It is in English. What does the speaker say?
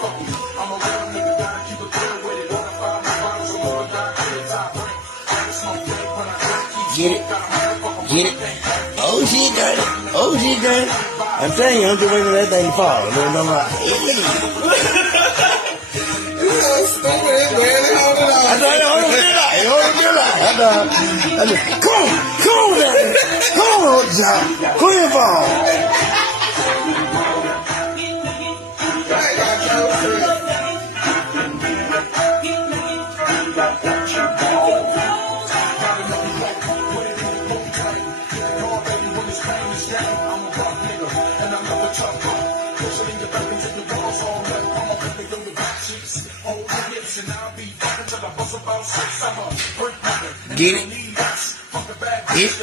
Get it. Get it. Oh, she got it. Oh, she got it. I'm telling you, I'm just waiting for that thing to fall. You know what I'm Stupid, man. Hold it on. I said, hold on. Come on, man. Come on, John. Who you fall? Get it. Get it.